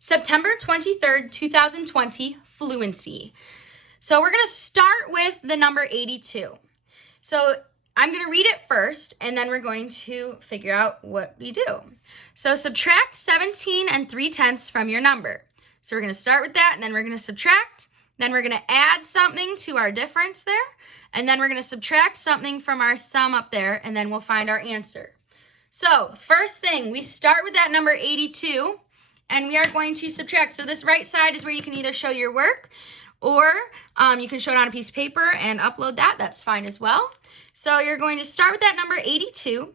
September 23rd, 2020, Fluency. So we're going to start with the number 82. So I'm going to read it first, and then we're going to figure out what we do. So subtract 17 and 3/10 from your number. So we're going to start with that, and then we're going to subtract. Then we're going to add something to our difference there, and then we're going to subtract something from our sum up there, and then we'll find our answer. So first thing, we start with that number 82, and we are going to subtract. So this right side is where you can either show your work, or you can show it on a piece of paper and upload that. That's fine as well. So you're going to start with that number 82,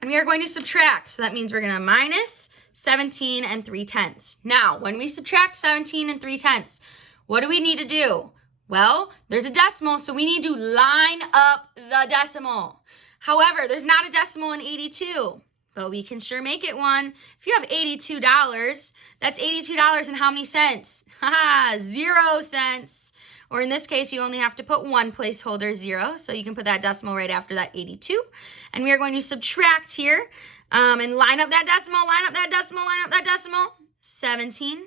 and we are going to subtract. So that means we're going to minus 17 and 3/10. Now, when we subtract 17 and 3/10, what do we need to do? Well, there's a decimal, so we need to line up the decimal. However, there's not a decimal in 82, but we can sure make it one. If you have $82, that's $82 in how many cents? Haha, 0 cents. Or in this case, you only have to put one placeholder, 0. So you can put that decimal right after that 82. And we are going to subtract here and line up that decimal, line up that decimal, line up that decimal. 17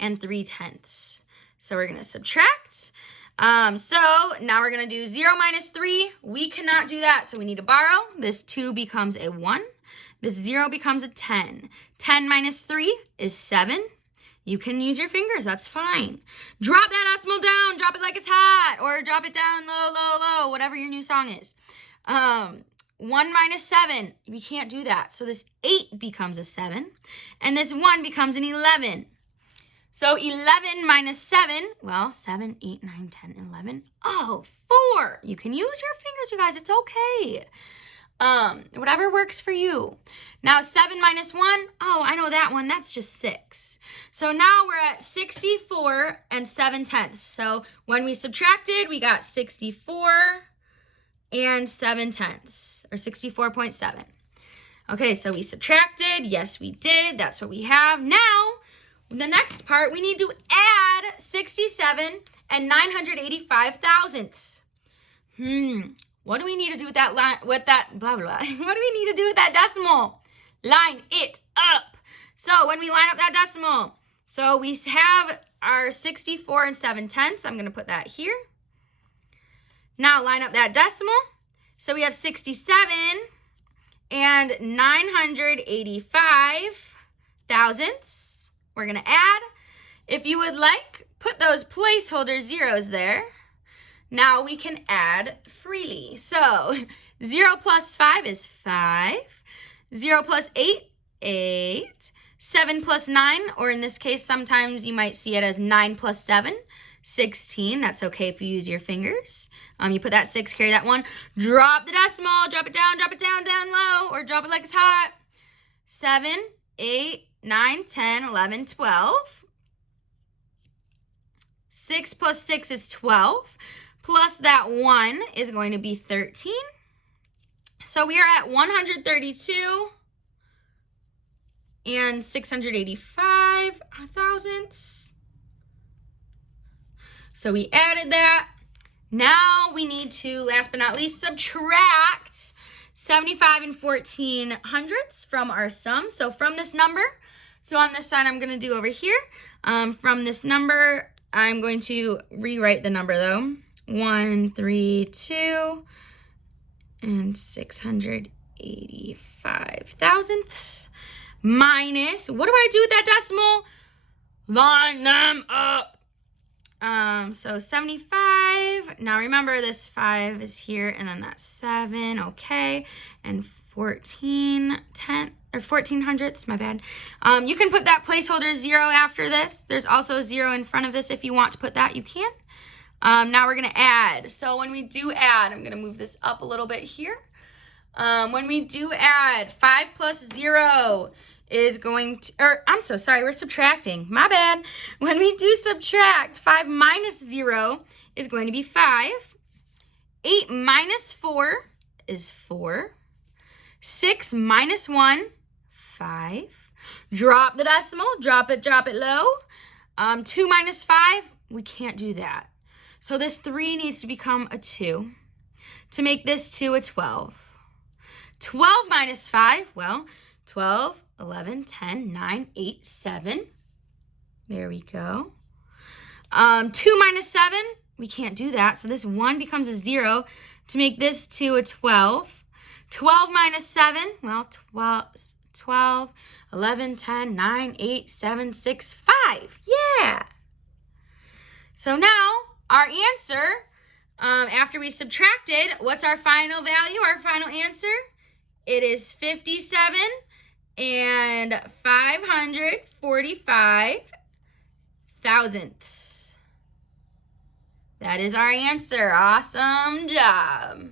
and 3/10. So we're going to subtract. So now we're going to do 0 minus 3. We cannot do that, so we need to borrow. This 2 becomes a 1. This 0 becomes a 10. 10 minus 3 is 7. You can use your fingers, that's fine. Drop that decimal down, drop it like it's hot, or drop it down low, low, low, whatever your new song is. 1 minus 7, we can't do that. So this 8 becomes a 7, and this 1 becomes an 11. So 11 minus 7, well, 7, 8, 9, 10, 11. Oh, 4. You can use your fingers, you guys. It's okay. Whatever works for you. Now, 7 minus 1. Oh, I know that one. That's just 6. So now we're at 64 and 7/10. So when we subtracted, we got 64 and 7/10, or 64.7. Okay, so we subtracted. Yes, we did. That's what we have. Now, the next part, we need to add 67 and 985 thousandths. What do we need to do with that line, with that blah, blah, blah? What do we need to do with that decimal? Line it up. So when we line up that decimal, so we have our 64 and 7/10. I'm going to put that here. Now line up that decimal. So we have 67 and 985 thousandths. We're going to add. If you would like, put those placeholder zeros there. Now we can add freely. So 0 plus 5 is 5. 0 plus 8, 8. 7 plus 9, or in this case, sometimes you might see it as 9 plus 7, 16. That's okay if you use your fingers. You put that 6, carry that 1. Drop the decimal, drop it down, down low, or drop it like it's hot. 7, 8, 9, 10, 11, 12. 6 plus 6 is 12. Plus that 1 is going to be 13. So we are at 132 and 685 thousandths. So we added that. Now we need to, last but not least, subtract 75 and 14 hundredths from our sum. So from this number, so on this side I'm going to do over here. From this number, I'm going to rewrite the number though. 132 and 685 thousandths minus, what do I do with that decimal? Line them up. So 75, now remember this 5 is here, and then that's 7, okay, and 14 hundredths, my bad. You can put that placeholder 0 after this. There's also a 0 in front of this. If you want to put that, you can. Now we're going to add. So when we do add, I'm going to move this up a little bit here. When we do add, 5 plus 0 is going to, I'm so sorry, we're subtracting. My bad. When we do subtract, 5 minus 0 is going to be 5. 8 minus 4 is 4. 6 minus 1, 5. Drop the decimal, drop it low. 2 minus 5, we can't do that. So this 3 needs to become a 2 to make this 2 a 12. 12 minus 5, well, 12, 11, 10, 9, 8, 7. There we go. 2 minus 7, we can't do that. So this 1 becomes a 0 to make this 2 a 12. 12 minus 7, well, 12, 11, 10, 9, 8, 7, 6, 5. Yeah. So now our answer, after we subtracted, what's our final value, our final answer? It is 57 and 545 thousandths. That is our answer. Awesome job.